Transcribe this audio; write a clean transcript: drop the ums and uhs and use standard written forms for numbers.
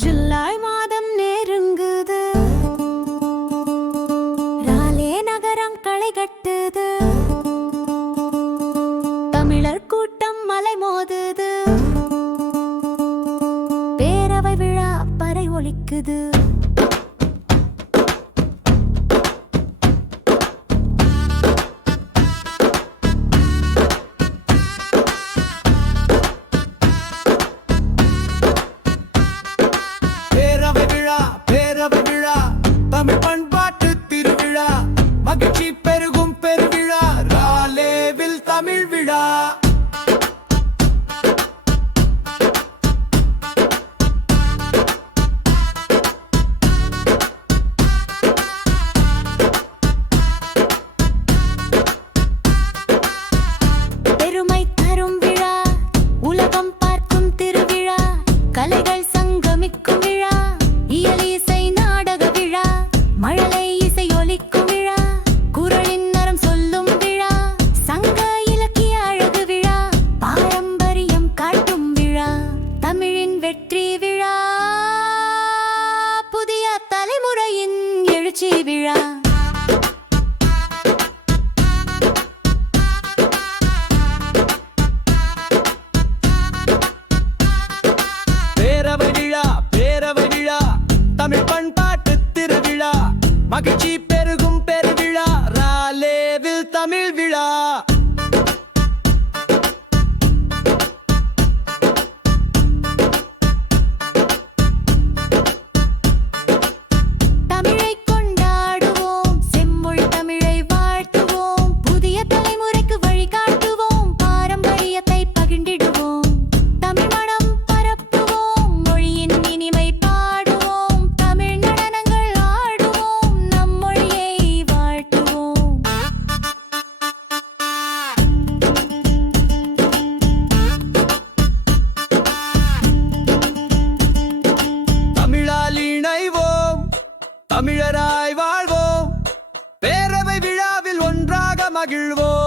ஜூலை மாதம் நெருங்குது, ராலே நகரம் களை கட்டுது, தமிழர் கூட்டம் மலை மோதுது, பேரவை விழா பறை ஒலிக்குது. தமிழ் பண்பாட்டு திருவிழா, மகிழ்ச்சி பெருகும் பெருவிழா, ராலேவில் தமிழ் விழா. பெருமை தரும் விழா, உலகம் பார்க்கும் திருவிழா, கலைகள் சங்கமிக்கும் விழா, இயல் இசை நாடக விழா, மழலை இசை ஒலிக்கும் விழா, குரலின் நரம் சொல்லும் விழா, சங்க இலக்கிய அழகு விழா, பாரம்பரியம் காட்டும் விழா, தமிழின் வெற்றி விழா, புதிய தலைமுறையின் எழுச்சி விழா. தமிழ் பண்பாட்டு திருவிழா, மகிழ்ச்சி பெருகும் பெருவிழா, ராலேவில் தமிழ் விழா. தமிழை கொண்டாடுவோம், செம்மொழி தமிழை வாழ்த்துவோம், புதிய தலைமுறைக்கு வழிகாட்டுவோம், பாரம்பரியத்தை பகிர்ந்திடுவோம், தமிழ் மனம் பரப்புவோம், மொழியின் இனிமை பாடுவோம், தமிழ் நடனங்கள் ஆடுவோம், நம் மொழியை வாழ்த்துவோம். தமிழால் இணைவோம், தமிழராய் வாழ்வோம், பேரவை விழாவில் ஒன்றாக மகிழ்வோம்.